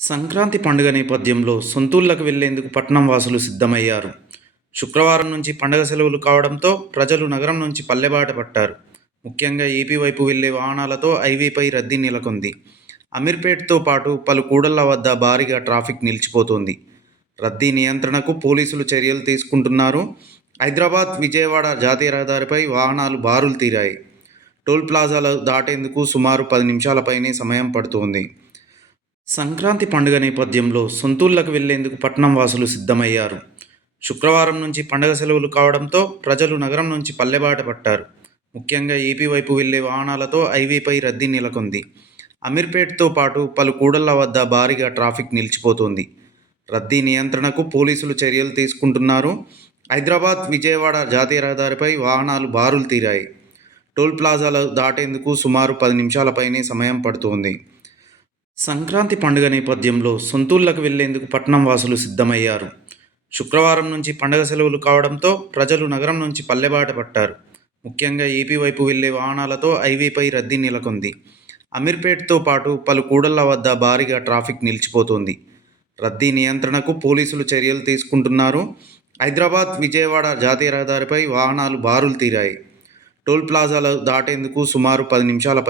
సంక్రాంతి పండుగ నేపథ్యంలో సొంతూళ్లకు వెళ్లేందుకు పట్టణం వాసులు సిద్ధమయ్యారు. శుక్రవారం నుంచి పండగ సెలవులు కావడంతో ప్రజలు నగరం నుంచి పల్లెబాట పట్టారు. ముఖ్యంగా ఏపీ వైపు వెళ్లే వాహనాలతో హైవేపై రద్దీ నెలకొంది. అమీర్పేట్తో పాటు పలు కూడళ్ల వద్ద భారీగా ట్రాఫిక్ నిలిచిపోతోంది. రద్దీ నియంత్రణకు పోలీసులు చర్యలు తీసుకుంటున్నారు. హైదరాబాద్ విజయవాడ జాతీయ రహదారిపై వాహనాలు బారులు తీరాయి. టోల్ ప్లాజాలు దాటేందుకు సుమారు 10 నిమిషాల పైనే సమయం పడుతోంది. సంక్రాంతి పండుగ నేపథ్యంలో సొంతూళ్లకు వెళ్లేందుకు పట్టణం వాసులు సిద్ధమయ్యారు. శుక్రవారం నుంచి పండగ సెలవులు కావడంతో ప్రజలు నగరం నుంచి పల్లెబాట పట్టారు. ముఖ్యంగా ఏపీ వైపు వెళ్లే వాహనాలతో హైవేపై రద్దీ నెలకొంది. అమీర్పేట్తో పాటు పలు కూడళ్ల వద్ద భారీగా ట్రాఫిక్ నిలిచిపోతోంది. రద్దీ నియంత్రణకు పోలీసులు చర్యలు తీసుకుంటున్నారు. హైదరాబాద్ విజయవాడ జాతీయ రహదారిపై వాహనాలు బారులు తీరాయి. టోల్ ప్లాజాలు దాటేందుకు సుమారు 10 నిమిషాల పైనే సమయం పడుతోంది. సంక్రాంతి పండుగ నేపథ్యంలో సొంతూళ్లకు వెళ్లేందుకు పట్టణం వాసులు సిద్ధమయ్యారు. శుక్రవారం నుంచి పండగ సెలవులు కావడంతో ప్రజలు నగరం నుంచి పల్లెబాట పట్టారు. ముఖ్యంగా ఏపీ వైపు వెళ్లే వాహనాలతో హైవేపై రద్దీ నెలకొంది. అమీర్పేట్తో పాటు పలు కూడళ్ల వద్ద భారీగా ట్రాఫిక్ నిలిచిపోతోంది. రద్దీ నియంత్రణకు పోలీసులు చర్యలు తీసుకుంటున్నారు. హైదరాబాద్ విజయవాడ జాతీయ రహదారిపై వాహనాలు బారులు తీరాయి. టోల్ ప్లాజాలు దాటేందుకు సుమారు 10 నిమిషాల